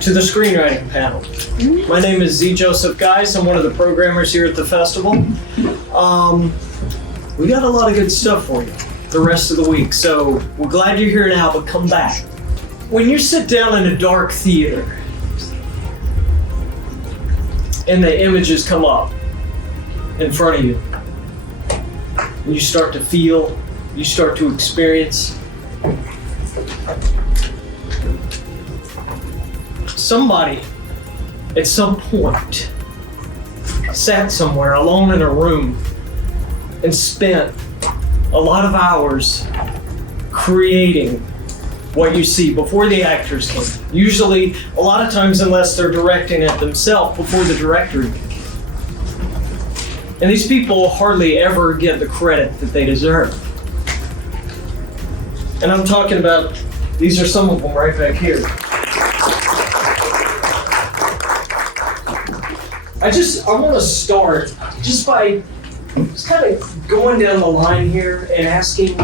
to the screenwriting panel. My name is Z. Joseph Geis. I'm one of the programmers here at the festival. We got a lot of good stuff for you the rest of the week, so we're glad you're here now, but come back. When you sit down in a dark theater and the images come up in front of you, and you start to feel, you start to experience, somebody at some point sat somewhere alone in a room and spent a lot of hours creating what you see before the actors came. Usually, a lot of times, unless they're directing it themselves, before the director even came. And these people hardly ever get the credit that they deserve. And I'm talking about, these are some of them right back here. I want to start just by just kind of going down the line here and asking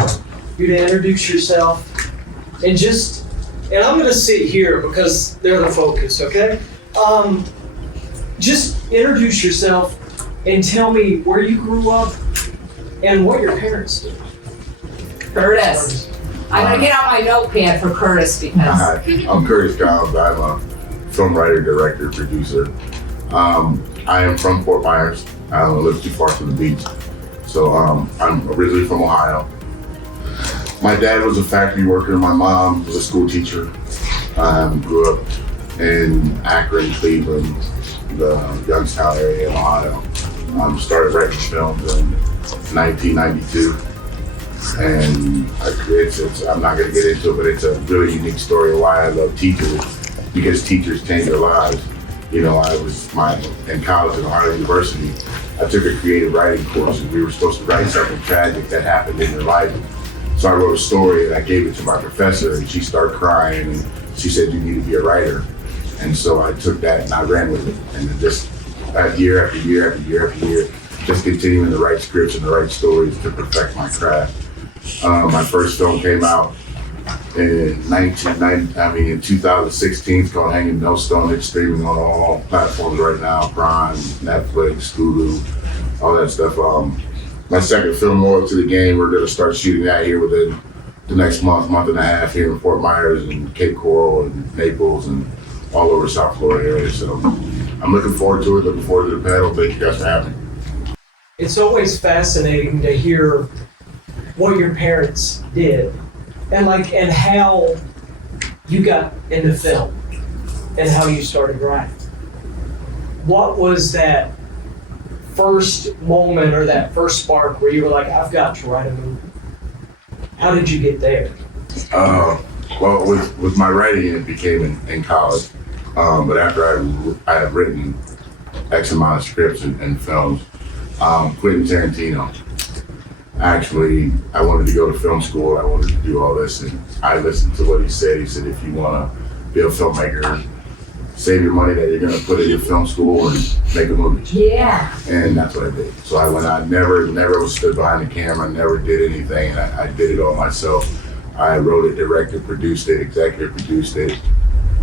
you to introduce yourself and I'm going to sit here because they're the focus, okay? Just introduce yourself and tell me where you grew up and what your parents did. Curtis. I'm going to get out my notepad for Curtis because... Hi, I'm Curtis Giles. I'm a film writer, director, producer. I am from Fort Myers. I don't live too far from the beach. So I'm originally from Ohio. My dad was a factory worker. My mom was a school teacher. Grew up in Akron, Cleveland, the Youngstown area in Ohio. Started writing films in 1992. And I'm not going to get into it, but it's a really unique story of why I love teachers, because teachers change their lives. You know, in college at Ohio University, I took a creative writing course, and we were supposed to write something tragic that happened in your life. So I wrote a story and I gave it to my professor, and she started crying, and she said, "You need to be a writer." And so I took that and I ran with it, and just year after year after year after year, just continuing to write scripts and to write stories to perfect my craft. My first film came out in 2016. It's called Hanging Millstone. It's streaming on all platforms right now: Prime, Netflix, Hulu, all that stuff. My second film, More Up to the Game, we're going to start shooting that here within the next month and a half here in Fort Myers and Cape Coral and Naples and all over South Florida area. So I'm looking forward to it, looking forward to the panel. Thank you guys for having me. It's always fascinating to hear what your parents did and how you got into film and how you started writing. What was that first moment or that first spark where you were like, I've got to write a movie? How did you get there? Well, with my writing, it became in college. But after I had written X amount of scripts and films, Quentin Tarantino, actually, I wanted to go to film school. I wanted to do all this, and I listened to what he said. He said, if you want to be a filmmaker, save your money that you're going to put in your film school and make a movie. Yeah. And that's what I did. So I never stood behind the camera, never did anything, and I did it all myself. I wrote it, directed, produced it, executive produced it.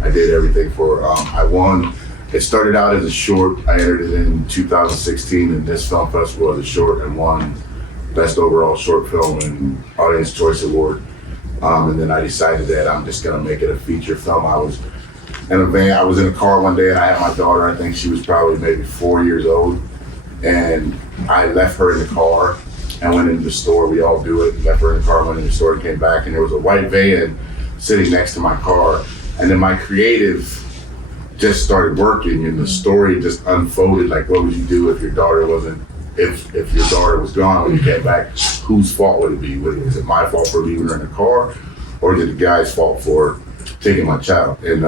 I did everything for it. I won. It started out as a short. I entered it in 2016 in this film festival as a short and won Best Overall Short Film and Audience Choice Award. And then I decided that I'm just gonna make it a feature film. I was in a van. I was in a car one day and I had my daughter. I think she was probably maybe 4 years old. And I left her in the car and went into the store. We all do it. Left her in the car, went in the store, and came back, and there was a white van sitting next to my car. And then my creative just started working, and the story just unfolded. Like, what would you do if your daughter wasn't, if your daughter was gone when you came back? Whose fault would it be? Is it my fault for leaving her in the car, or is it the guy's fault for taking my child? And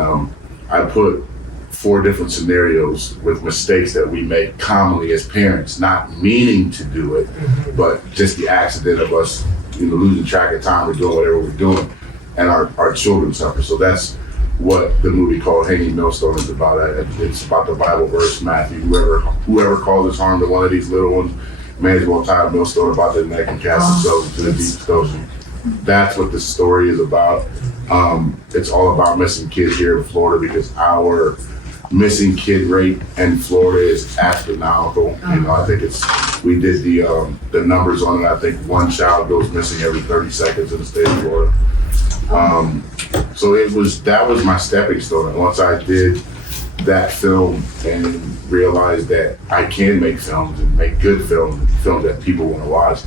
I put 4 different scenarios with mistakes that we make commonly as parents, not meaning to do it, but just the accident of us, losing track of time. We're doing whatever we're doing, and our children suffer. So that's what the movie called Hanging Millstone is about. It's about the Bible verse, Matthew, whoever causes harm to one of these little ones may as well tie a millstone about their neck and cast themselves into the deep ocean. That's what the story is about. It's all about missing kids here in Florida because our missing kid rate in Florida is astronomical. You know, I think we did the numbers on it. I think one child goes missing every 30 seconds in the state of Florida. So that was my stepping stone. And once I did that film and realized that I can make films and make good films that people want to watch.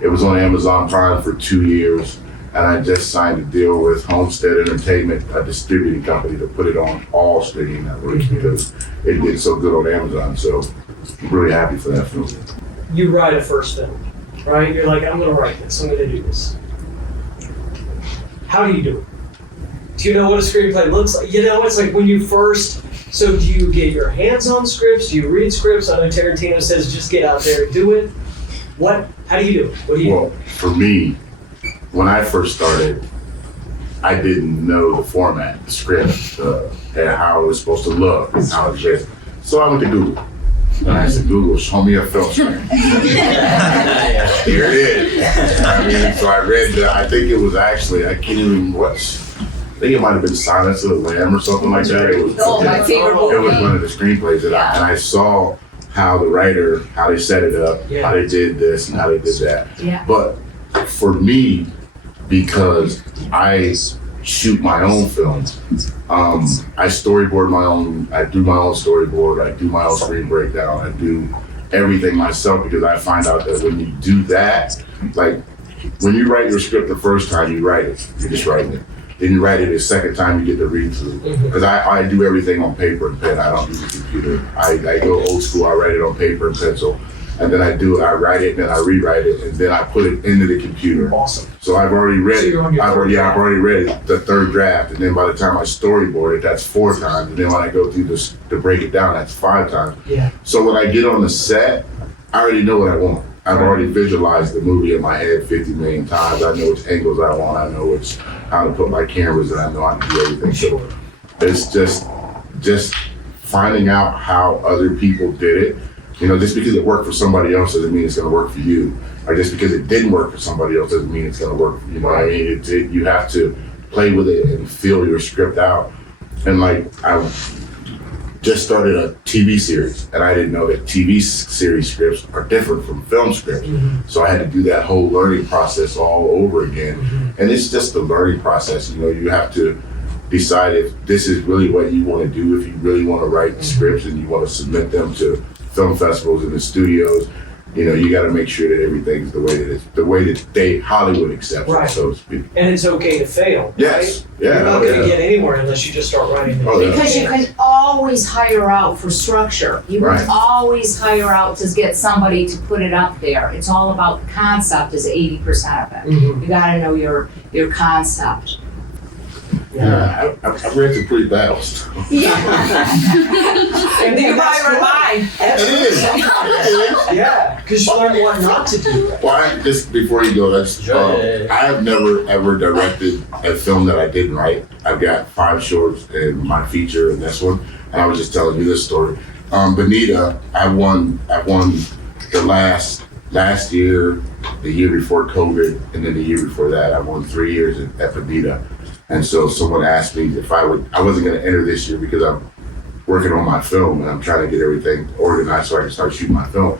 It was on Amazon Prime for 2 years, and I just signed a deal with Homestead Entertainment, a distributing company, to put it on all streaming networks because it did so good on Amazon. So I'm really happy for that film. You write a first film, right? You're like, I'm gonna write this, I'm gonna do this. How do you do it? Do you know what a screenplay looks like? You know, it's like when you first, so do you get your hands on scripts? Do you read scripts? I know Tarantino says just get out there and do it. How do you do it? What do you do? For me, when I first started, I didn't know the format, the script, and how it was supposed to look and how it's written. So I went to Google. And I said, Google, show me a film script. Here it is. I mean, so I read I think it was actually, I can't even watch. I think it might have been Silence of the Lamb or something like that. It was, my favorite movie. It was one of the screenplays and I saw how the writer, how they set it up, how they did this and how they did that. Yeah. But for me, because I shoot my own films, I storyboard my own, I do my own storyboard, I do my own screen breakdown, I do everything myself because I find out that when you do that, like when you write your script the first time you write it, you're just writing it. Then you write it the second time you get to read through. Because I do everything on paper and pen. I don't use a computer. I go old school. I write it on paper and pencil. And then I write it, and then I rewrite it, and then I put it into the computer. Awesome. So I've already read it. I've already read it, the third draft. And then by the time I storyboard it, that's 4 times. And then when I go through this to break it down, that's 5 times. Yeah. So when I get on the set, I already know what I want. I've already visualized the movie in my head 50 million times. I know which angles I want. I know how to put my cameras, and I know how to do everything. So it's just finding out how other people did it. You know, just because it worked for somebody else doesn't mean it's going to work for you. Or just because it didn't work for somebody else doesn't mean it's going to work for you. You know what I mean? You have to play with it and feel your script out. And like, I just started a TV series, and I didn't know that TV series scripts are different from film scripts. So I had to do that whole learning process all over again. And it's just the learning process. You know, you have to decide if this is really what you want to do, if you really want to write scripts and you want to submit them to film festivals and the studios. You know, you got to make sure that everything's the way that Hollywood accepts it, so to speak. And it's okay to fail. Yes. Right? Yeah. You're not going to get anywhere unless you just start writing. Because you can always hire out for structure. You can always hire out to get somebody to put it up there. It's all about the concept is 80% of it. You got to know your concept. Yeah, I've read some pretty bad stuff. And you might remind. Yeah, because you learn what not to do. Well, just before you go, I have never ever directed a film that I didn't write. I've got 5 shorts and my feature and this one. And I was just telling you this story. Bonita, I won the last year, the year before COVID, and then the year before that. I won 3 years at Bonita. And so someone asked me if I wasn't going to enter this year because I'm working on my film and I'm trying to get everything organized so I can start shooting my film.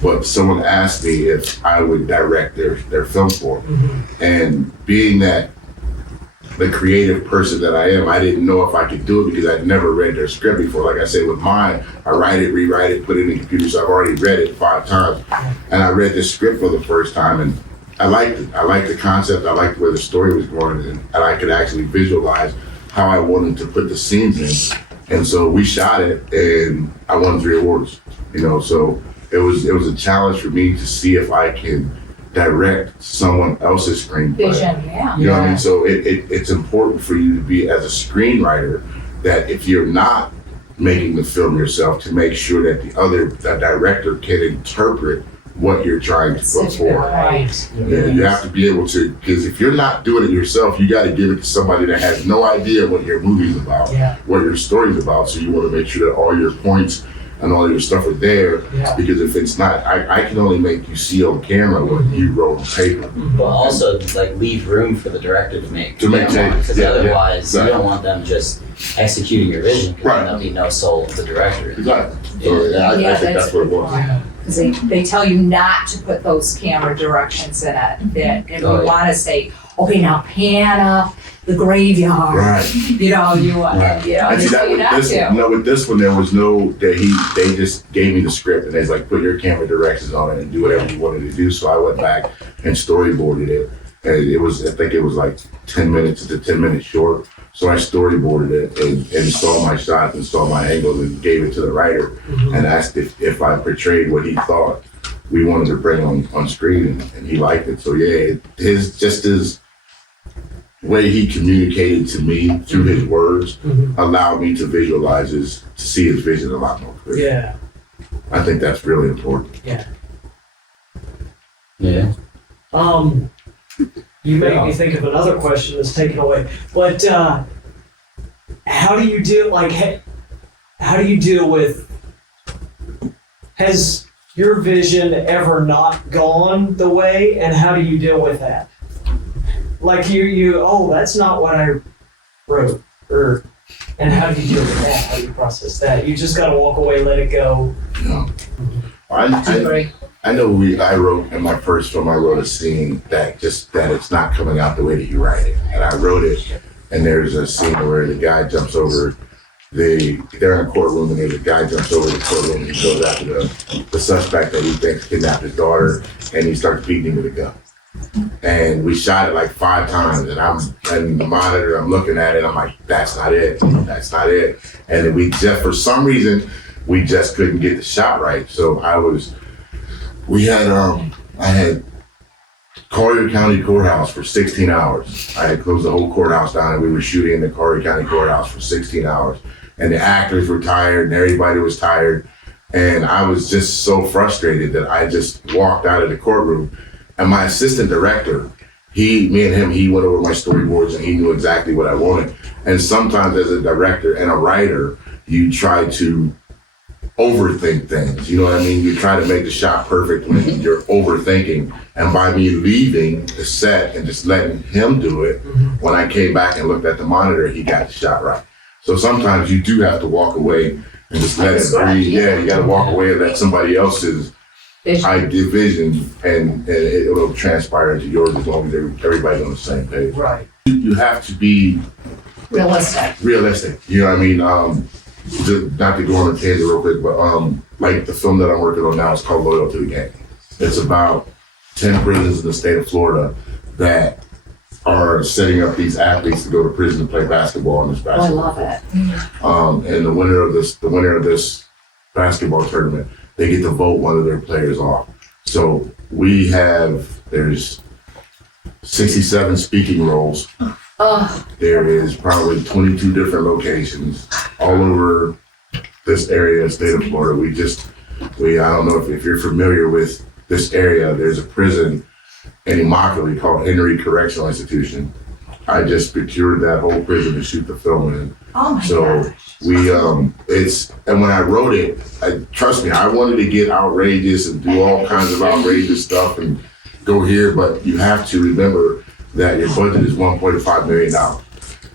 But someone asked me if I would direct their film for them. And being that the creative person that I am, I didn't know if I could do it because I'd never read their script before. Like I said, with mine, I write it, rewrite it, put it in the computer. So I've already read it 5 times. And I read the script for the first time and I liked it. I liked the concept. I liked where the story was going, and I could actually visualize how I wanted to put the scenes in. And so we shot it, and I won 3 awards. You know, so it was a challenge for me to see if I can direct someone else's screenplay. Vision, yeah. You know what I mean? So it's important for you to be, as a screenwriter, that if you're not making the film yourself, to make sure that the director can interpret what you're trying to put forward. Right. Yeah, you have to be able to, because if you're not doing it yourself, you got to give it to somebody that has no idea what your movie's about, what your story's about. So you want to make sure that all your points and all your stuff are there. Yeah. Because if it's not, I can only make you see on camera what you wrote on paper. But also, like, leave room for the director to make changes. because otherwise you don't want them just executing your vision because Right. then there'll be no soul of the director. Exactly. So I think that's what it was. Because they tell you not to put those camera directions in it, and we want to say, okay, now pan up the graveyard. Right. You know, Right. you know, And they see tell that you with not this to. one, no, with this one there was no they just gave me the script and they was like, put your camera directions on it and do whatever you wanted to do. So I went back and storyboarded it. And it was, I think it was like 10 minutes to 10 minutes short. So I storyboarded it and saw my shots and saw my angles and gave it to the writer and asked if I portrayed what he thought we wanted to bring on screen, and he liked it. So yeah, his way he communicated to me through his words allowed me to to see his vision a lot more clearly. Yeah. I think that's really important. Yeah. You made me think of another question that's taken away. But how do you deal with, has your vision ever not gone the way, and how do you deal with that? Like that's not what I wrote, and how do you deal with that? How do you process that? You just gotta walk away, let it go. You know? I know I wrote in my first film, I wrote a scene that it's not coming out the way that you write it. And I wrote it, and there's a scene where the guy jumps over they're in a courtroom, and there's a guy jumps over the courtroom and he goes after the suspect that he thinks kidnapped his daughter, and he starts beating him with a gun. And we shot it like 5 times, and I'm in the monitor, I'm looking at it, I'm like, that's not it, that's not it. And then for some reason, we just couldn't get the shot right. So I had Collier County Courthouse for 16 hours. I had closed the whole courthouse down, and we were shooting in the Collier County Courthouse for 16 hours. And the actors were tired, and everybody was tired. And I was just so frustrated that I just walked out of the courtroom. And my assistant director, he went over my storyboards, and he knew exactly what I wanted. And sometimes as a director and a writer, you try to overthink things. You know what I mean? You try to make the shot perfect when you're overthinking. And by me leaving the set and just letting him do it, when I came back and looked at the monitor, he got the shot right. So sometimes you do have to walk away and just let it breathe. Yeah, you got to walk away and let somebody else's idea, vision, and it'll transpire into yours as long as everybody's on the same page. Right. You have to be realistic. You know what I mean? Not to go on a tangent real quick, but like the film that I'm working on now is called Loyal to the Game. It's about 10 prisons in the state of Florida that are setting up these athletes to go to prison to play basketball in this basketball. I love it. And the winner of this basketball tournament, they get to vote one of their players off. So there's 67 speaking roles. There is probably 22 different locations all over this area, state of Florida. I don't know if you're familiar with this area. There's a prison in Immokalee called Henry Correctional Institution. I just procured that whole prison to shoot the film in. Oh my So gosh. and when I wrote it, trust me, I wanted to get outrageous and do all kinds of outrageous stuff and go here, but you have to remember that your budget is $1.5 million.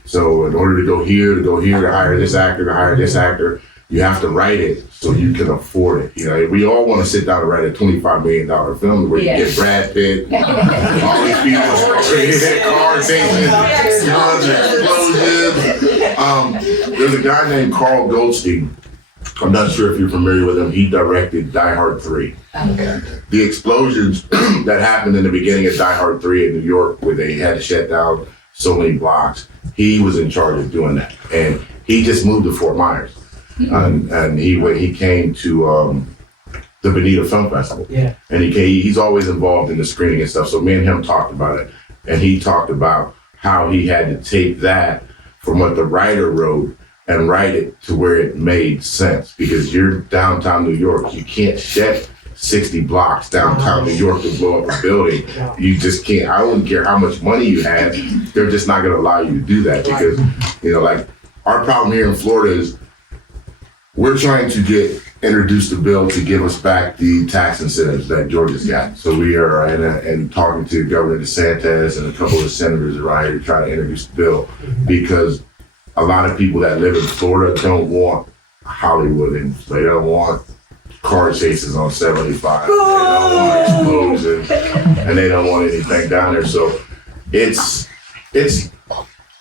So in order to go here, to hire this actor, you have to write it so you can afford it. You know, we all want to sit down and write a $25 million film where you get Brad Pitt, all these people, car chases, guns, explosions. There's a guy named Carl Goldstein. I'm not sure if you're familiar with him. He directed Die Hard 3. Okay. The explosions that happened in the beginning of Die Hard 3 in New York, where they had to shut down so many blocks, he was in charge of doing that. And he just moved to Fort Myers. And he came to the Bonita Film Festival. Yeah. And he's always involved in the screening and stuff. So me and him talked about it. And he talked about how he had to take that from what the writer wrote and write it to where it made sense. Because you're downtown New York, you can't shed 60 blocks downtown New York to blow up a building. You just can't. I wouldn't care how much money you had. They're just not going to allow you to do that because, like our problem here in Florida is we're trying to get introduced a bill to give us back the tax incentives that Georgia's got. So we are and talking to Governor DeSantis and a couple of senators around here trying to introduce the bill, because a lot of people that live in Florida don't want Hollywood, and they don't want car chases on 75. They don't want explosions, and they don't want anything down there. So it's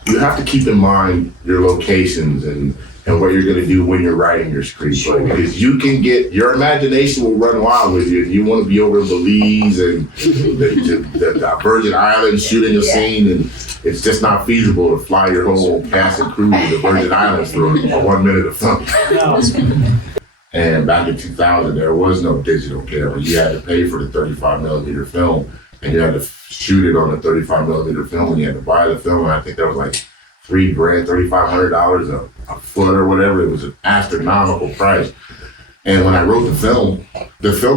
you have to keep in mind your locations and what you're going to do when you're writing your screenplay, because you can get, your imagination will run wild with you. You want to be over in Belize and the Virgin Islands shooting a scene, and it's just not feasible to fly your whole cast and crew to the Virgin Islands for 1 minute of film. And back in 2000, there was no digital camera. You had to pay for the 35 millimeter film, and you had to shoot it on the 35 millimeter film, and you had to buy the film. And I think that was like $3,000, $3,500 a foot or whatever. It was an astronomical price. And when I wrote the film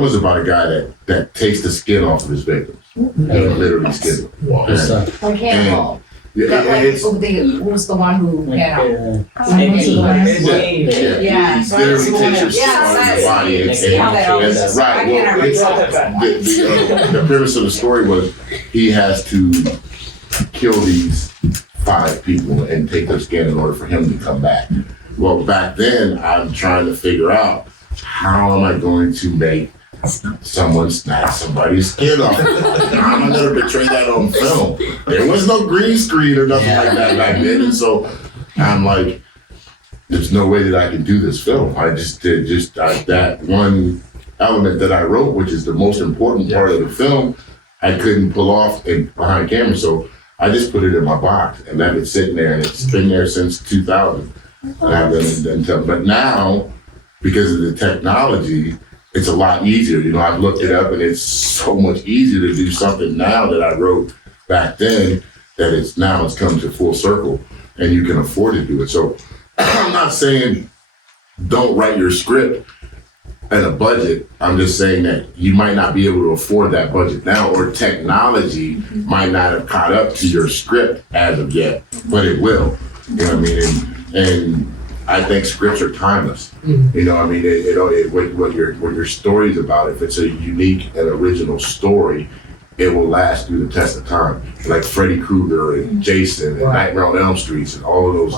is about a guy that takes the skin off of his victims. Literally skin them. Like Hannibal. Who was the one who Yeah. He literally takes your skin off your body. Right. Well, the premise of the story was he has to kill these 5 people and take their skin in order for him to come back. Well, back then, I'm trying to figure out, how am I going to make someone snatch somebody's skin off? How am I going to portray that on film? There was no green screen or nothing like that back then. And so I'm like, there's no way that I can do this film. I just did that one element that I wrote, which is the most important part of the film, I couldn't pull off behind camera. So I just put it in my box and left it sitting there, and it's been there since 2000. And I've been but now, because of the technology, it's a lot easier. You know, I've looked it up, and it's so much easier to do something now that I wrote back then, that it's come to full circle, and you can afford to do it. So I'm not saying don't write your script at a budget. I'm just saying that you might not be able to afford that budget now, or technology might not have caught up to your script as of yet, but it will. You know what I mean? And I think scripts are timeless. You know, I mean, what your story's about, if it's a unique and original story, it will last through the test of time. Like Freddy Krueger and Jason and Nightmare on Elm Street and all of those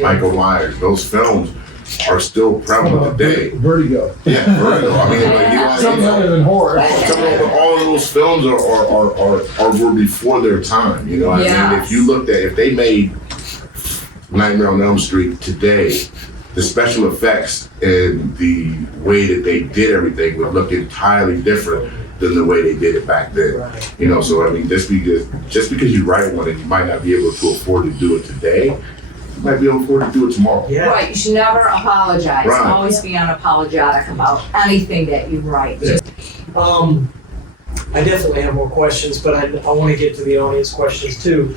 Michael Myers, those films are still prevalent today. Vertigo. Yeah, Vertigo. I mean, like, you know, Something other than horror. All of those films were before their time. You know, I mean, if they made Nightmare on Elm Street today, the special effects and the way that they did everything would look entirely different than the way they did it back then. Right. You know, so I mean, just because you write one and you might not be able to afford to do it today, you might be able to afford to do it tomorrow. Yeah. Right, you should never apologize. Right. Always be unapologetic about anything that you write. Yeah. I definitely have more questions, but I want to get to the audience questions too.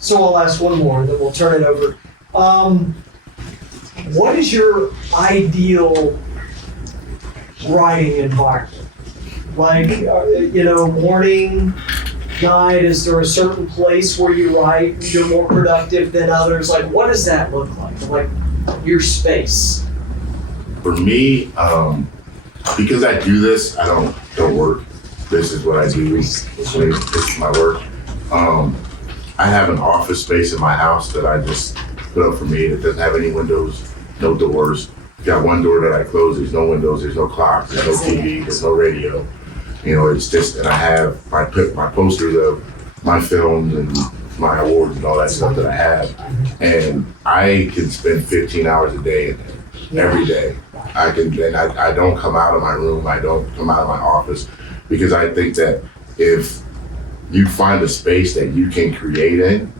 So I'll ask one more, and then we'll turn it over. What is your ideal writing environment? Like, morning, night, is there a certain place where you write, you're more productive than others? Like, what does that look like? Like, your space? For me, because I do this, I don't work. This is what I do. This is my work. I have an office space in my house that I just put up for me. It doesn't have any windows, no doors. Got one door that I close. There's no windows. There's no clock. There's no TV. There's no radio. You know, it's just, and I have my posters of my films and my awards and all that stuff that I have. And I can spend 15 hours a day in there, every day. I don't come out of my room. I don't come out of my office, because I think that if you find a space that you can create in,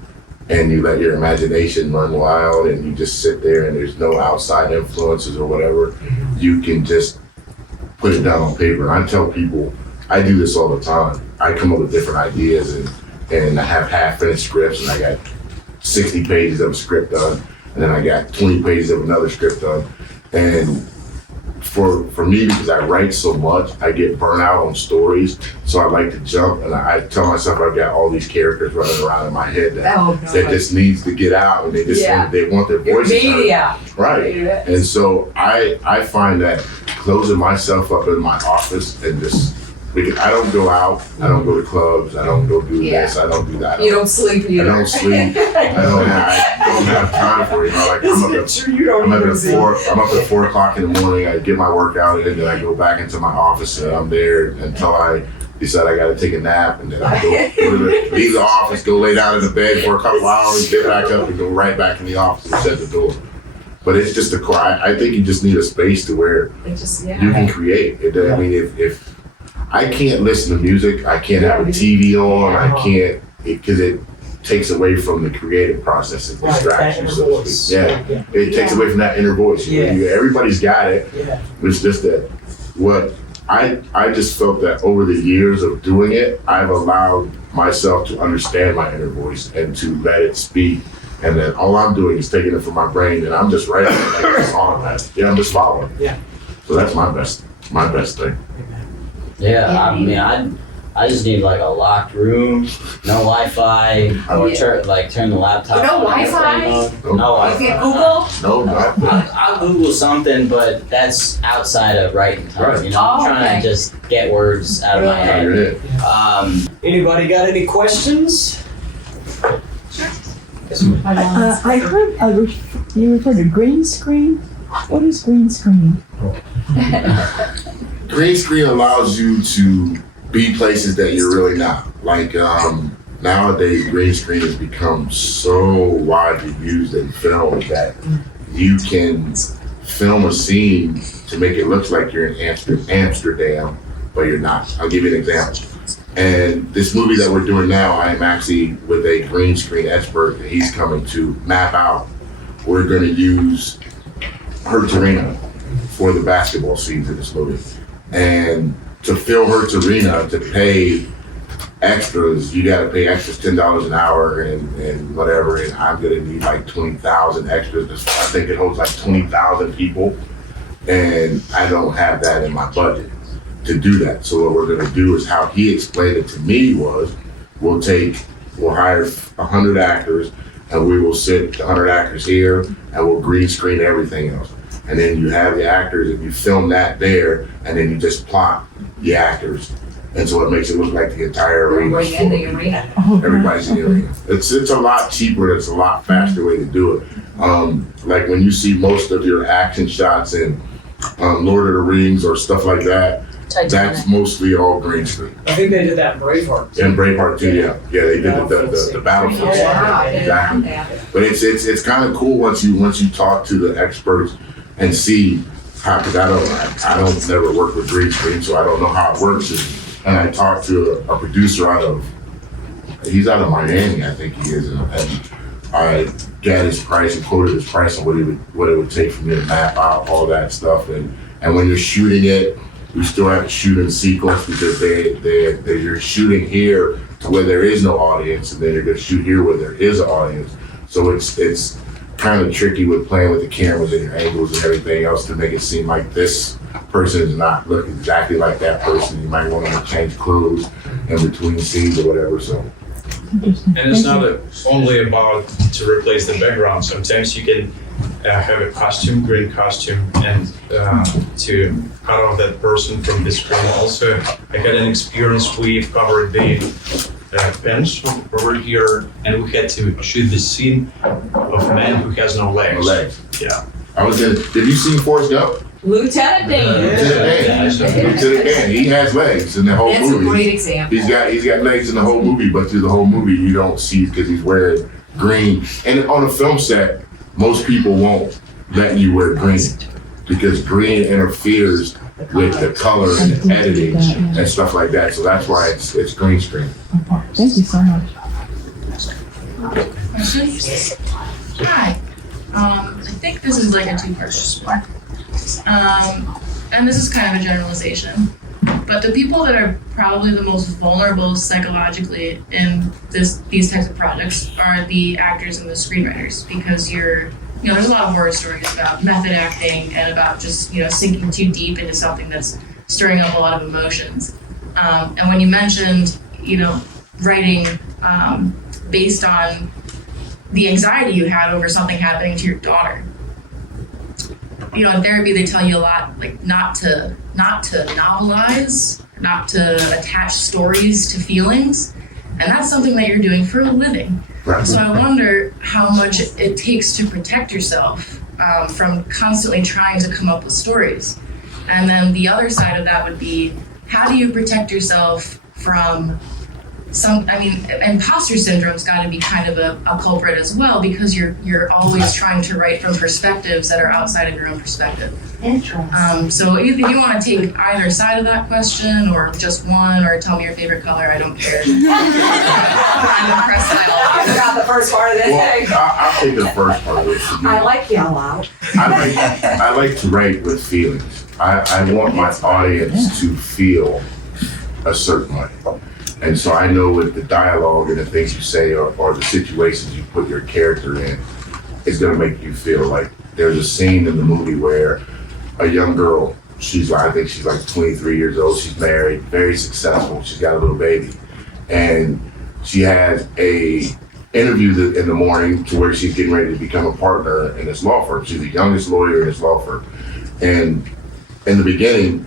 and you let your imagination run wild, and you just sit there and there's no outside influences or whatever, you can just put it down on paper. And I tell people, I do this all the time. I come up with different ideas and I have half-finished scripts, and I got 60 pages of a script done, and then I got 20 pages of another script done. And for me, because I write so much, I get burnt out on stories. So I like to jump, and I tell myself I've got all these characters running around in my head that just needs to get out, and they just they want their voices heard. Right. And so I find that closing myself up in my office and just, because I don't go out, I don't go to clubs, I don't go do this, I don't do that. You don't sleep either. I don't sleep. I don't have time for it. You know, like I'm up at 4 o'clock in the morning. I get my workout in, and then I go back into my office, and I'm there until I decide I got to take a nap, and then I leave the office, go lay down in the bed for a couple hours, get back up, and go right back in the office and shut the door. But it's just a quiet. I think you just need a space to where you can create. I mean, if I can't listen to music, I can't have a TV on, I can't, because it takes away from the creative process and distraction, so to speak. It takes away from that inner voice. Everybody's got it. It's just that what I just felt that over the years of doing it, I've allowed myself to understand my inner voice and to let it speak. And then all I'm doing is taking it from my brain, and I'm just writing it like a song. I'm just following. So that's my best thing. Yeah, I mean, I just need like a locked room, no Wi-Fi, or turn the laptop. No on Wi-Fi? No Wi-Fi. You can Google? No, not. I'll Google something, but that's outside of writing time. You know, I'm trying to just get words out of my head. Anybody got any questions? I heard you referred to green screen. What is green screen? Green screen allows you to be places that you're really not. Like nowadays, green screen has become so widely used in film that you can film a scene to make it look like you're in Amsterdam, but you're not. I'll give you an example. And this movie that we're doing now, I am actually with a green screen expert, and he's coming to map out. We're going to use Curt Arena for the basketball scenes in this movie. And to fill Curt Arena, to pay extras, you got to pay extras $10 an hour and whatever. And I'm going to need like 20,000 extras. I think it holds like 20,000 people. And I don't have that in my budget to do that. So what we're going to do is, how he explained it to me was, we'll hire 100 actors, and we will sit 100 actors here, and we'll green screen everything else. And then you have the actors, and you film that there, and then you just plot the actors. And so it makes it look like the entire arena. Everybody in the arena. Everybody's in the arena. It's a lot cheaper, it's a lot faster way to do it. Like when you see most of your action shots in Lord of the Rings or stuff like that, that's mostly all green screen. I think they did that in Braveheart. In Braveheart too, yeah. They did the battlefield. Exactly. But it's kind of cool once you talk to the experts and see how, because I don't never work with green screen, so I don't know how it works. And I talked to a producer he's out of Miami, I think he is, and I got his price and quoted his price and what it would take for me to map out all that stuff. And when you're shooting it, you still have to shoot in sequence, because you're shooting here to where there is no audience, and then you're going to shoot here where there is an audience. So it's kind of tricky with playing with the cameras and your angles and everything else to make it seem like this person is not looking exactly like that person. You might want to change clothes in between scenes or whatever. So. And it's not only about to replace the background. Sometimes you can have a green costume, and to cut off that person from the screen. Also, I had an experience. We've covered the bench over here, and we had to shoot the scene of a man who has no legs. No legs. Yeah. Did you see Forrest Gump? Lieutenant Dan. Lieutenant Dan. He has legs in the whole movie. That's a great example. He's got legs in the whole movie, but through the whole movie you don't see, because he's wearing green. And on a film set, most people won't let you wear green, because green interferes with the color and the editing and stuff like that. So that's why it's green screen. Thank you so much. Questions? Hi. I think this is like a two-part one. And this is kind of a generalization, but the people that are probably the most vulnerable psychologically in these types of projects are the actors and the screenwriters, because you're you know, there's a lot of horror stories about method acting and about just, you know, sinking too deep into something that's stirring up a lot of emotions. And when you mentioned, you know, writing based on the anxiety you had over something happening to your daughter, you know, in therapy they tell you a lot, like not to novelize, not to attach stories to feelings, and that's something that you're doing for a living. Right. So I wonder how much it takes to protect yourself from constantly trying to come up with stories. And then the other side of that would be, how do you protect yourself from imposter syndrome's got to be kind of a culprit as well, because you're always trying to write from perspectives that are outside of your own perspective. Interesting. So if you want to take either side of that question, or just one, or tell me your favorite color, I don't care. I'm impressed by all I of you. forgot the first part of this thing. Well, I'll take the first part of it. I like yellow. I like to write with feelings. I want my audience to feel a certain way. And so I know with the dialogue and the things you say or the situations you put your character in, it's gonna make you feel like there's a scene in the movie where a young girl, I think she's like 23 years old, she's married, very successful, she's got a little baby. And she has a interview in the morning to where she's getting ready to become a partner in this law firm. She's the youngest lawyer in this law firm. And in the beginning,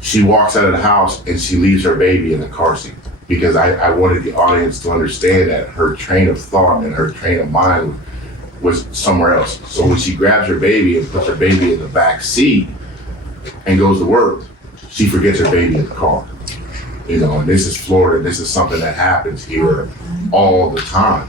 she walks out of the house and she leaves her baby in the car seat, because I wanted the audience to understand that her train of thought and her train of mind was somewhere else. So when she grabs her baby and puts her baby in the back seat and goes to work, she forgets her baby in the car. You know, and this is Florida, this is something that happens here all the time.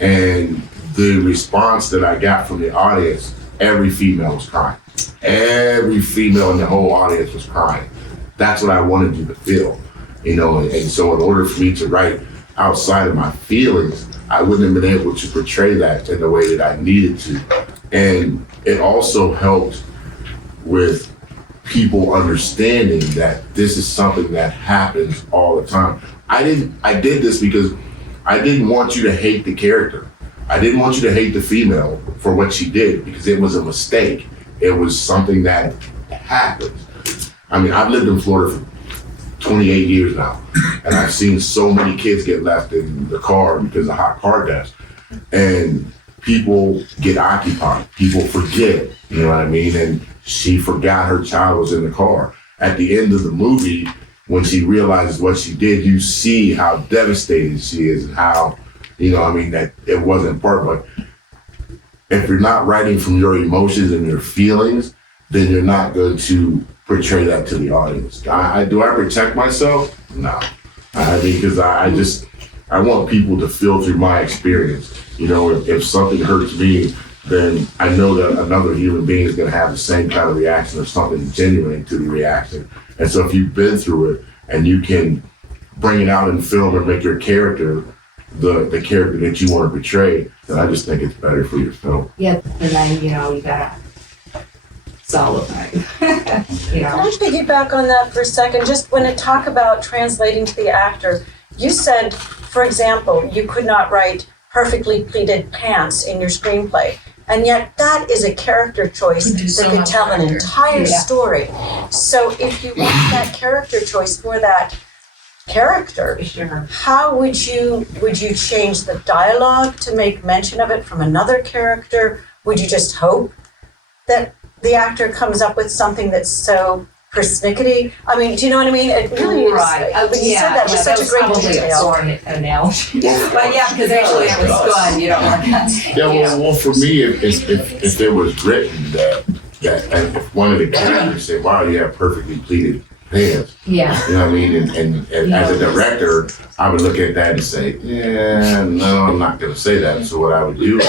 And the response that I got from the audience, every female was crying. Every female in the whole audience was crying. That's what I wanted you to feel. You know, and so in order for me to write outside of my feelings, I wouldn't have been able to portray that in the way that I needed to. And it also helped with people understanding that this is something that happens all the time. I did this because I didn't want you to hate the character. I didn't want you to hate the female for what she did, because it was a mistake. It was something that happened. I mean, I've lived in Florida for 28 years now, and I've seen so many kids get left in the car because of hot car gas. And people get occupied, people forget, you know what I mean? And she forgot her child was in the car. At the end of the movie, when she realizes what she did, you see how devastated she is and how, you know, I mean, that it wasn't part, but if you're not writing from your emotions and your feelings, then you're not going to portray that to the audience. Do I protect myself? No. Because I want people to feel through my experience. You know, if something hurts me, then I know that another human being is going to have the same kind of reaction or something genuine to the reaction. And so if you've been through it and you can bring it out in film and make your character the character that you want to portray, then I just think it's better for your film. Yeah, and then, you know, you gotta solve it. You Can know. I piggyback on that for a second? Just when I talk about translating to the actor, you said, for example, you could not write perfectly pleated pants in your screenplay. And yet that is a character choice Could do so that could much tell an character. entire Yeah. story. So if you want that character choice for that character, Sure. how would you change the dialogue to make mention of it from another character? Would you just hope that the actor comes up with something that's so persnickety? I mean, do you know what I mean? It really is. Right. When you said that was such a great probably detail. a sore analogy. But yeah, because actually it was good. You don't want that. Yeah, well, for me, if it was written that and if one of the characters said, "Wow, you have perfectly pleated pants," Yeah. you know what I mean? And as a director, I would look at that and say, "Yeah, no, I'm not going to say that." So what I would do,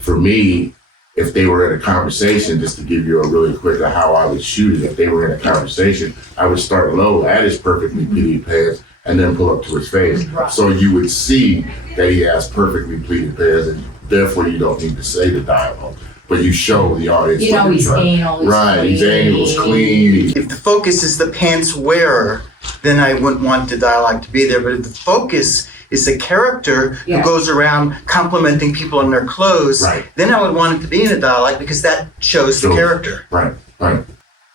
for me, if they were in a conversation, just to give you a really quick of how I would shoot it, if they were in a conversation, I would start low at his perfectly pleated pants and then pull up to his face. Right. So you would see that he has perfectly pleated pants, and therefore you don't need to say the dialogue, but you show the audience. You know, what he's you're trying. anal. Right, he's anal, he's clean. If the focus is the pants wearer, then I wouldn't want the dialogue to be there. But if the focus is the character who Yeah. goes around complimenting people on their clothes, Right. then I would want it to be in a dialogue because that shows the Sure. character. Right.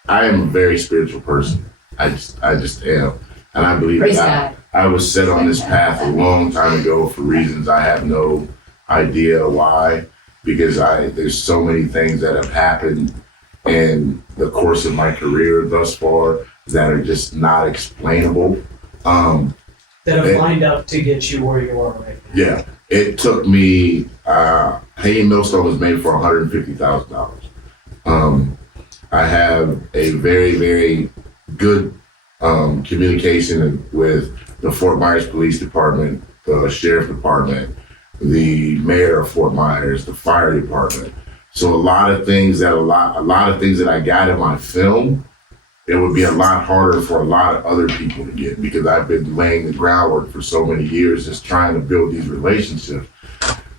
I am a very spiritual person. I just am. And I believe Praise that God. I was set on this path a long time ago for reasons I have no idea why, because there's so many things that have happened in the course of my career thus far that are just not explainable. That have And- lined up to get you where you are right now. Yeah, it took me, Hanging Millstone was made for $150,000. I have a very, very good communication with the Fort Myers Police Department, the Sheriff Department, the Mayor of Fort Myers, the Fire Department. So a lot of things that I got in my film, it would be a lot harder for a lot of other people to get because I've been laying the groundwork for so many years just trying to build these relationships.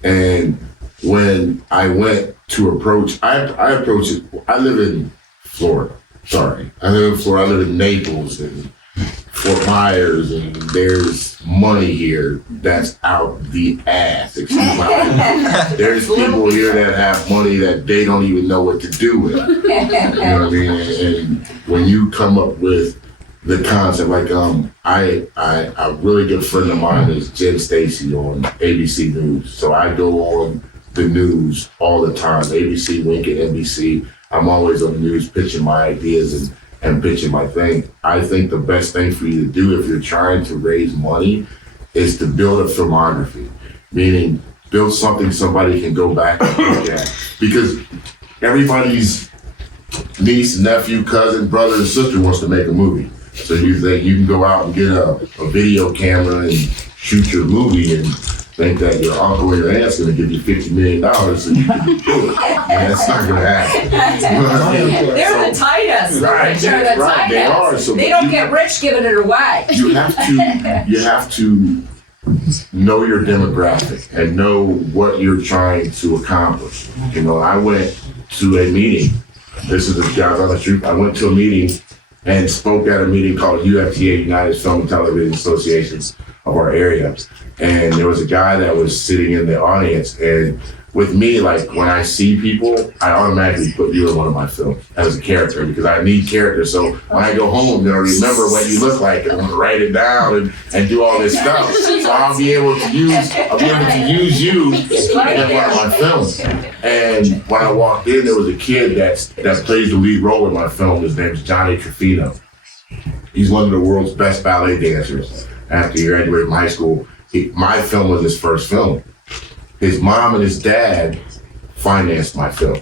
And when I went to approach, I approached it, I live in Florida. Sorry. I live in Naples and Fort Myers, and there's money here that's out the ass. Excuse my language. There's people here that have money that they don't even know what to do with. You know what I mean? And when you come up with the concept, like a really good friend of mine is Jen Stacy on ABC News. So I go on the news all the time, ABC, Wink, and NBC. I'm always on the news pitching my ideas and pitching my thing. I think the best thing for you to do if you're trying to raise money is to build a filmography, meaning build something somebody can go back and look at. Because everybody's niece, nephew, cousin, brother, and sister wants to make a movie. So you think you can go out and get a video camera and shoot your movie and think that your uncle or your aunt's gonna give you $50 million so you can do it. And that's not gonna happen. They're the tightest. Right, They're the right, they tightest. are. So They don't you- get rich giving it away. You have to know your demographic and know what you're trying to accomplish. You know, I went to a meeting. This is the guys on the street. I went to a meeting and spoke at a meeting called UFTA, United Film and Television Associations of our area. And there was a guy that was sitting in the audience, and with me, like when I see people, I automatically put you in one of my films as a character because I need characters. So when I go home, they'll remember what you look like and write it down and do all this stuff. So I'll be able to use you in one of my films. And when I walked in, there was a kid that plays the lead role in my film. His name is Johnny Trufino. He's one of the world's best ballet dancers. After he graduated from high school, my film was his first film. His mom and his dad financed my film.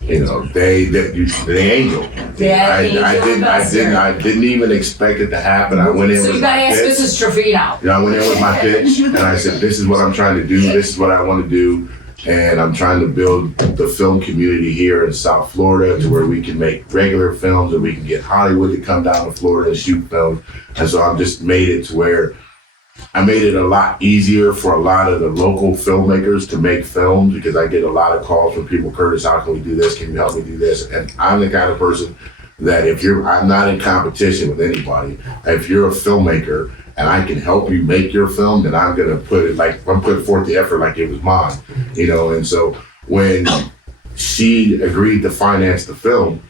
You know, the angel. I didn't even expect it to happen. I went in So with you gotta my ask pitch. Mrs. Trevino. You know, I went in with my pitch and I said, this is what I'm trying to do. This is what I want to do. And I'm trying to build the film community here in South Florida to where we can make regular films and we can get Hollywood to come down to Florida and shoot films. And so I've just made it to where I made it a lot easier for a lot of the local filmmakers to make films because I get a lot of calls from people, Curtis, how can we do this? Can you help me do this? And I'm the kind of person that I'm not in competition with anybody. If you're a filmmaker and I can help you make your film, then I'm gonna I'm putting forth the effort like it was mine, you know? And so when she agreed to finance the film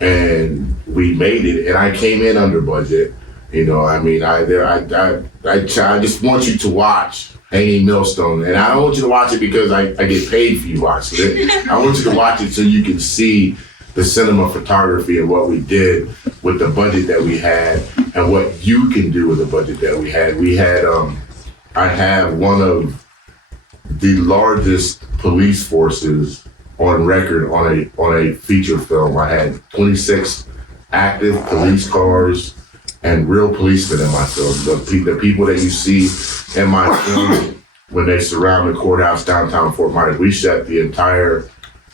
and we made it, and I came in under budget, you know, I mean, I just want you to watch Hanging Millstone, and I don't want you to watch it because I get paid for you to watch it. I want you to watch it so you can see the cinema photography and what we did with the budget that we had and what you can do with the budget that we had. I have one of the largest police forces on record on a feature film. I had 26 active police cars and real policemen in my film. The people that you see in my film when they surround the courthouse downtown Fort Myers. We shut the entire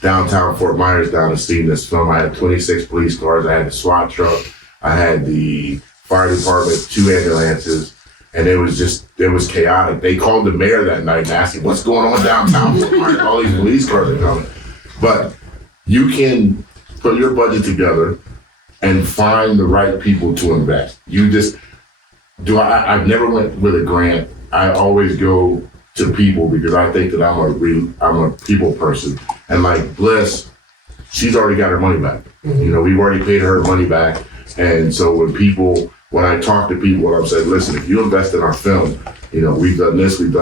downtown Fort Myers down to see this film. I had 26 police cars. I had the SWAT truck. I had the fire department, 2 ambulances, and it was chaotic. They called the mayor that night and asked him, what's going on downtown Fort Myers? All these police cars are coming. But you can put your budget together and find the right people to invest. You just, I've never went with a grant. I always go to people because I think that I'm a people person. And like Bliss, she's already got her money back. You know, we've already paid her money back. And so when I talk to people, I'm saying, listen, if you invest in our film, you know, we've done this, and we've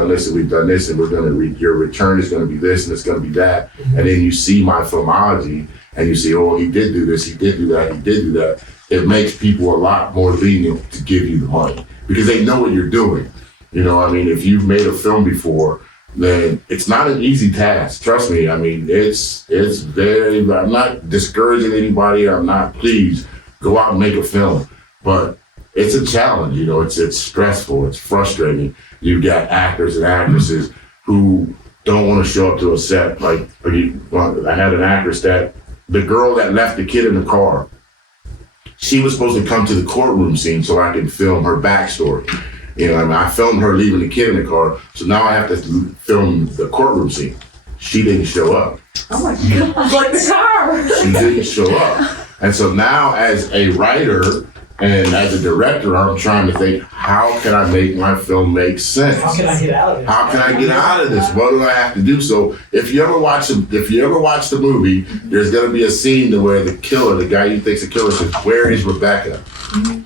done this, and your return is going to be this, and it's going to be that. And then you see my filmology, and you see, oh, he did do this, he did do that, he did do that. It makes people a lot more lenient to give you the money because they know what you're doing. You know, I mean, if you've made a film before, then it's not an easy task. Trust me. I mean, it's very, I'm not discouraging anybody. Please go out and make a film. But it's a challenge, you know, it's stressful, it's frustrating. You've got actors and actresses who don't want to show up to a set. Like, I had an actress that, the girl that left the kid in the car, she was supposed to come to the courtroom scene so I could film her backstory. You know, I mean, I filmed her leaving the kid in the car, so now I have to film the courtroom scene. She didn't show up. Oh my God. Like the car. She didn't show up. And so now as a writer and as a director, I'm trying to think, how can I make my film make sense? How can I get out of this? How can I get out of this? What do I have to do? So if you ever watch the movie, there's gonna be a scene to where the killer, the guy you think's a killer, says, "Where is Rebecca?"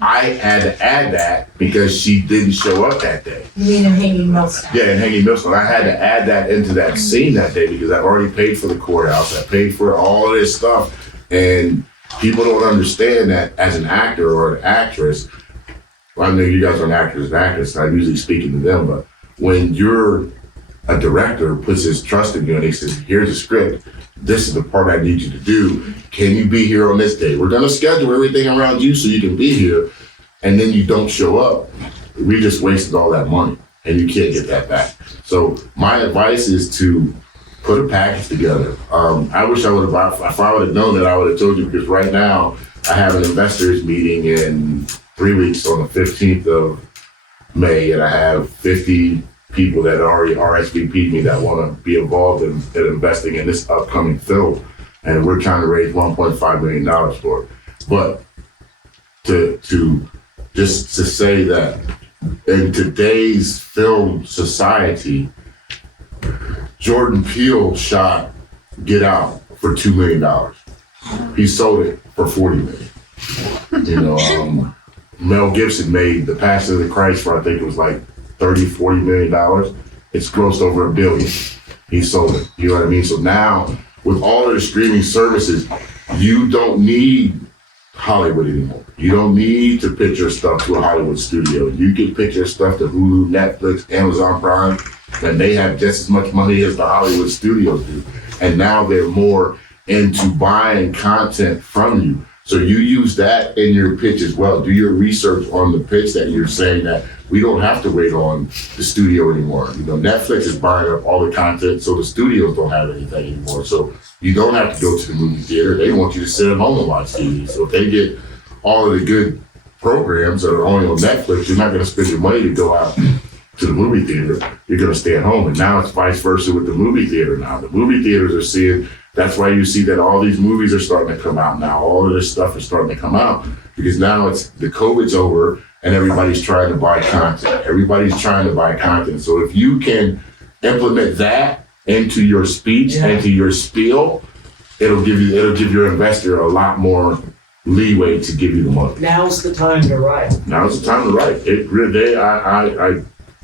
I had to add that because she didn't show up that day. You mean in Hanging Millstone? Yeah, in Hanging Millstone. I had to add that into that scene that day because I've already paid for the courthouse. I paid for all of this stuff. And people don't understand that as an actor or an actress, well, I know you guys are an actors and actresses, I'm usually speaking to them, but when you're a director puts his trust in you and he says, here's a script, this is the part I need you to do. Can you be here on this day? We're gonna schedule everything around you so you can be here, and then you don't show up. We just wasted all that money and you can't get that back. So my advice is to put a package together. I wish I would have, if I would have known that, I would have told you, because right now I have an investors meeting in 3 weeks on the 15th of May, and I have 50 people that already RSVP'd me that want to be involved in investing in this upcoming film. And we're trying to raise $1.5 million for it. But to say that in today's film society, Jordan Peele shot Get Out for $2 million. He sold it for $40 million. You know, Mel Gibson made The Passion of the Christ for, I think it was like $30-40 million. It's grossed over $1 billion. He sold it. You know what I mean? So now, with all of the streaming services, you don't need Hollywood anymore. You don't need to pitch your stuff to a Hollywood studio. You can pitch your stuff to Hulu, Netflix, Amazon Prime, and they have just as much money as the Hollywood studios do. And now they're more into buying content from you. So you use that in your pitch as well. Do your research on the pitch that you're saying that we don't have to wait on the studio anymore. You know, Netflix is buying up all the content, so the studios don't have anything anymore. So you don't have to go to the movie theater. They want you to sit at home and watch TV. So if they get all of the good programs that are only on Netflix, you're not going to spend your money to go out to the movie theater. You're going to stay at home. And now it's vice versa with the movie theater now. The movie theaters are seeing, that's why you see that all these movies are starting to come out now. All of this stuff is starting to come out because now it's the COVID's over and everybody's trying to buy content. Everybody's trying to buy content. So if you can implement that into your speech, into your spiel, it'll give your investor a lot more leeway to give you the money. Now's the time to write. Now's the time to write.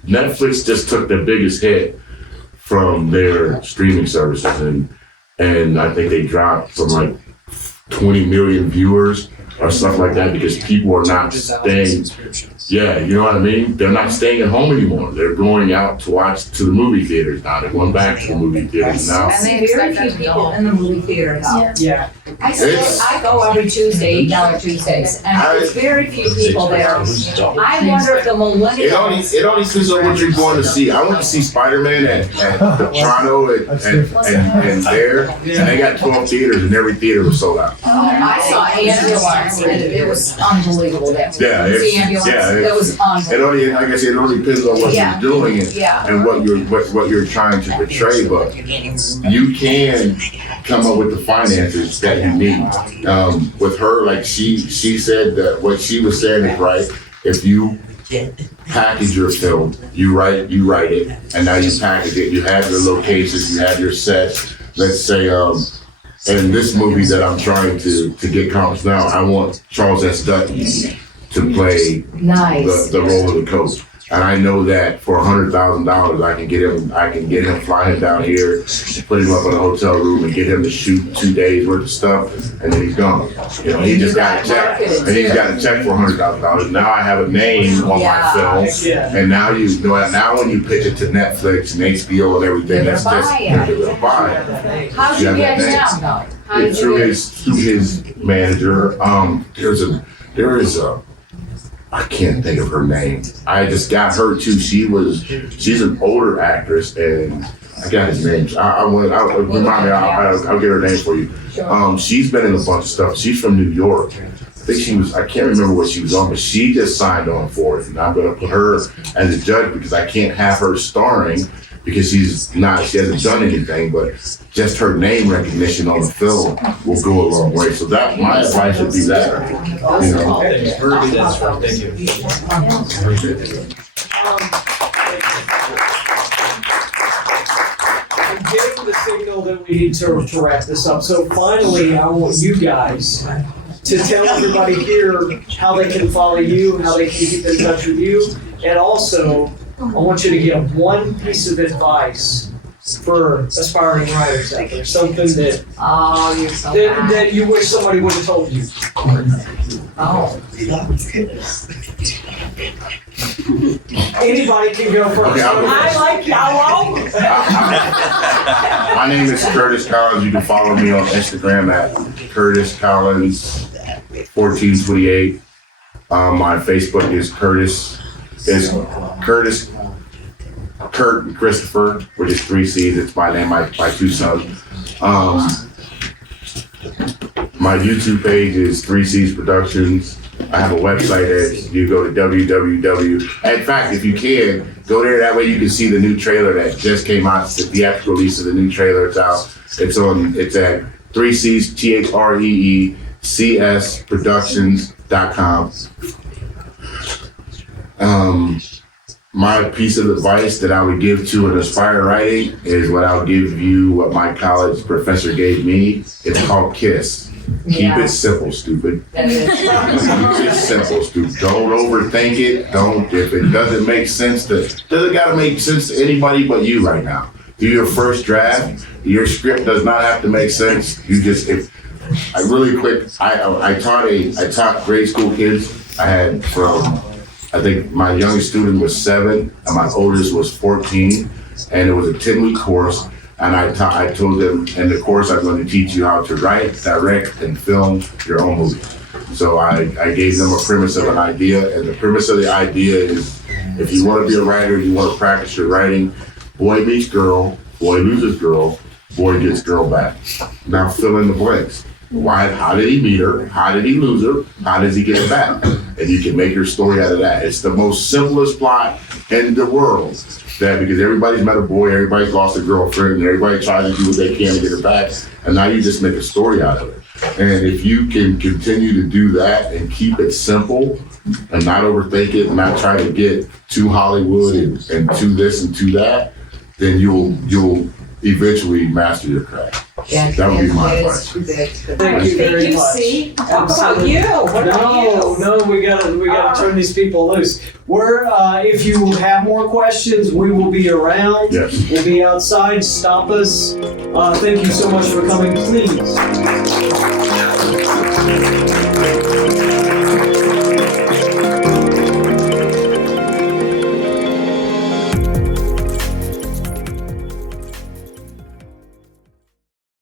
Netflix just took the biggest hit from their streaming services, and I think they dropped some like 20 million viewers or stuff like that because people are not staying. Yeah, you know what I mean? They're not staying at home anymore. They're going out to watch to the movie theaters now. They're going back to the movie theaters now. And they very few people in the movie theater now. Yeah. I go every Tuesday, $8 Tuesdays, and there's very few people there. I wonder if the millennials. It only depends on what you're going to see. I went to see Spider-Man at Toronto and there, and they got 12 theaters, and every theater was sold out. I saw Ambulance, and it was unbelievable. That Yeah, see Ambulance? yeah, That was It unbelievable. only, like I said, it only depends on what Yeah. you're doing and, Yeah. and what you're trying to portray. But you can come up with the finances that you need. With her, like she said that what she was saying is right. If you package your film, you write it, and now you package it. You have your locations, you have your sets. Let's say, in this movie that I'm trying to get accomplished now, I want Charles S. Dutton to play Nice. the role of the coach. And I know that for $100,000, I can get him flying down here, put him up in a hotel room, and get him to shoot 2 days worth of stuff, and then he's gone. You know, he just got a check, and he's got a check for $100,000. Now I have a name on my film, and now you know. Now when you pitch it to Netflix and HBO and everything, They're that's gonna just buy it. they're gonna buy it. How'd you get him though? How did It's you get? through his manager. There is a. I can't think of her name. I just got her too. She's an older actress, and I got his name. I'll remind me. I'll get her name for you. She's been in a bunch of stuff. She's from New York. I think she was. I can't remember what she was on, but she just signed on for it, and I'm gonna put her as a judge because I can't have her starring because she hasn't done anything, but just her name recognition on the film will go a long way. So that my advice would be that. You know. Very good answer. Thank you. I'm getting the signal that we need to wrap this up. So finally, I want you guys to tell everybody here how they can follow you, how they can keep in touch with you, and also I want you to give one piece of advice for aspiring writers out there. Something that Oh, you're so bad. that you wish somebody would have told you. Oh. Anybody can go first. Okay, I'll go I first. like yellow. My name is Curtis Collins. You can follow me on Instagram at Curtis Collins 1428. My Facebook is Curtis. It's Curtis, Curt, and Christopher, which is 3 C's. It's my name, my 2 sons. My YouTube page is 3 C's Productions. I have a website that you go to www. In fact, if you can, go there. That way you can see the new trailer that just came out. The theatrical release of the new trailer. It's out. It's at 3 C's, THREECS Productions.com. My piece of advice that I would give to an aspiring writing is what I'll give you, what my college professor gave me. It's called KISS. Keep it simple, stupid. That is. Keep it simple, stupid. Don't overthink it. If it doesn't make sense doesn't gotta make sense to anybody but you right now. Do your first draft. Your script does not have to make sense. I taught grade school kids. I think my youngest student was 7 and my oldest was 14, and it was a 10-week course. And I told them in the course I'm going to teach you how to write, direct, and film your own movie. So I gave them a premise of an idea, and the premise of the idea is if you want to be a writer, you want to practice your writing, boy meets girl, boy loses girl, boy gets girl back. Now fill in the blanks. Why? How did he meet her? How did he lose her? How does he get it back? And you can make your story out of that. It's the most simplest plot in the world. Because everybody's met a boy, everybody's lost a girlfriend, and everybody tries to do what they can to get it back. And now you just make a story out of it. And if you can continue to do that and keep it simple and not overthink it, and not try to get too Hollywood and to this and to that, then you'll eventually master your craft. Yeah, That would be my that is advice. too big. Thank you very much. See? How about you? What about you? No, we gotta turn these people loose. If you have more questions, we will be around. Yes. We'll be outside. Stop us. Thank you so much for coming. Please.